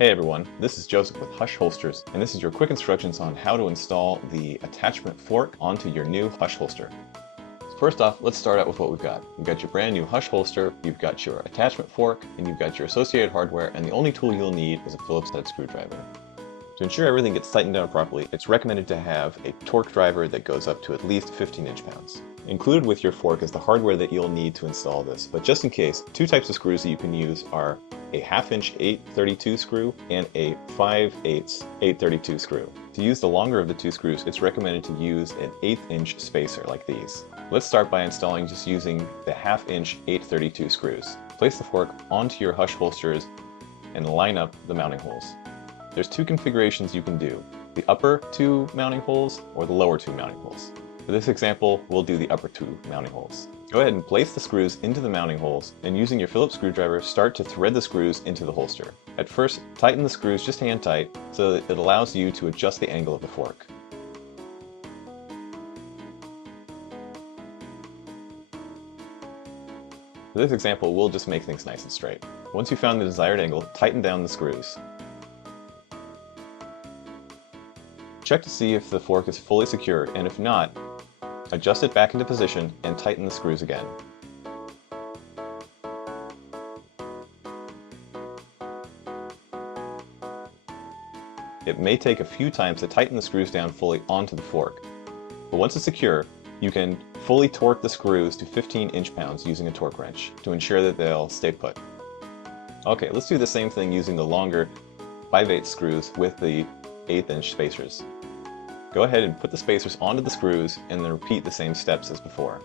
Hey everyone, this is Joseph with Hush Holsters, and this is your quick instructions on how to install the attachment fork onto your new Hush holster. So first off, let's start out with what we've got. You've got your brand new Hush holster, you've got your attachment fork, and you've got your associated hardware, and the only tool you'll need is a Phillips head screwdriver. To ensure everything gets tightened down properly, it's recommended to have a torque driver that goes up to at least 15 inch-pounds. Included with your fork is the hardware that you'll need to install this, but just in case, two types of screws that you can use are a 1/2 inch 832 screw and a 5/8 832 screw. To use the longer of the two screws, it's recommended to use an 1/8 inch spacer like these. Let's start by installing just using the 1/2 inch 832 screws. Place the fork onto your Hush holsters and line up the mounting holes. There's two configurations you can do, the upper two mounting holes or the lower two mounting holes. For this example, we'll do the upper two mounting holes. Go ahead and place the screws into the mounting holes, and using your Phillips screwdriver, start to thread the screws into the holster. At first, tighten the screws just hand tight so that it allows you to adjust the angle of the fork. For this example, we'll just make things nice and straight. Once you've found the desired angle, tighten down the screws. Check to see if the fork is fully secure, and if not, adjust it back into position and tighten the screws again. It may take a few times to tighten the screws down fully onto the fork, but once it's secure, you can fully torque the screws to 15 inch-pounds using a torque wrench to ensure that they'll stay put. Okay, let's do the same thing using the longer 5/8 screws with the 1/8 inch spacers. Go ahead and put the spacers onto the screws and then repeat the same steps as before.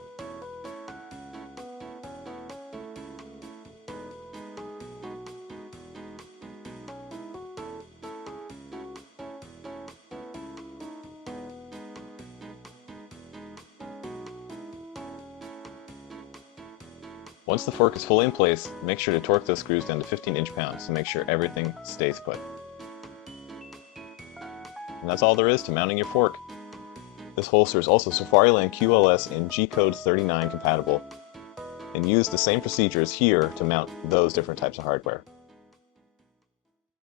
Once the fork is fully in place, make sure to torque those screws down to 15 inch-pounds to make sure everything stays put. And that's all there is to mounting your fork. This holster is also Safariland QLS and G-Code 39 compatible, and use the same procedures here to mount those different types of hardware.